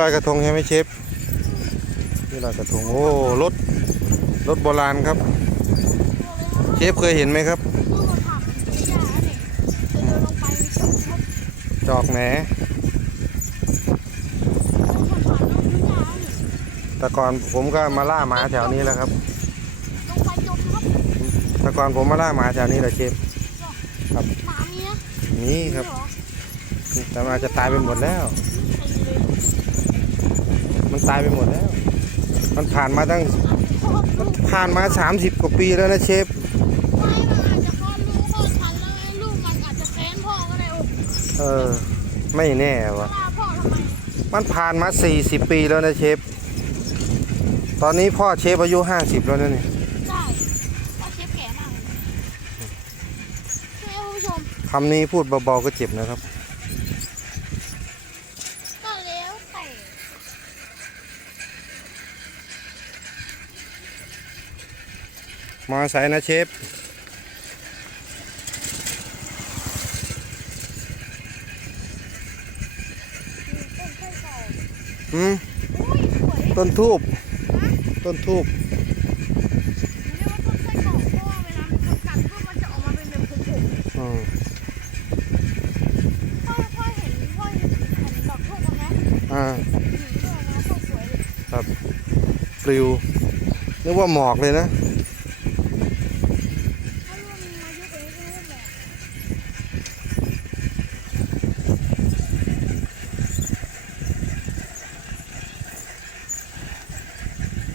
ลอยกระทงใช่ไหมเชฟนี่ลอยกระทงโอ้รถรถโบราณครับ เชฟเคยเห็นไหมครับเมื่อวันผ่านมันไม่ยากเนี่ยเดินลงไปมีชมชมจอกแหนเมื่อวันผ่านน้องไม่ยากเนี่ยแต่ก่อนผมก็มาล่าหมาแถวนี้แหล้วครับลงไปจมครับแต่ก่อนผมมาล่าหมาแถวนี้แหละเชฟหมามีนะนี่ครับเหรอแต่มันอาจจะตายไปหมดแล้วใครเลยมัน ตายไปหมดแล้ว มันผ่านมาตั้งพ่อลูกผ่านมา 30 กว่าปีแล้วนะเชฟไม่มันอาจจะคลอดลูกคลอดพันธุ์แล้วไอ้ลูกมันอาจจะแค้นพ่อก็ได้โอ้เออ ไม่แน่วะลาพ่อทำไมมันผ่านมา 40 ปีแล้วนะเชฟ ตอนนี้พ่อเชฟอายุ 50 แล้วนะนี่ได้พ่อเชฟแก่มากเลยใช่ไหมคุณผู้ชมคำนี้พูดเบาๆก็เจ็บนะครับ ก็แล้วแต่ มาใส่นะเชฟต้นไส้กรอกอืมอุ้ยสวยต้นทูบต้นทูบเรียกว่าต้นไส้กรอกเพราะว่าเวลามันกัดปุ๊บมันจะออกมาเป็นแบบผงอืมๆพ่อพ่อเห็นพ่อเห็นเห็นดอกทูบไหมอ่าสีด้วยนะโคตรสวยเลยครับปลิวนึกว่าหมอกเลยนะใ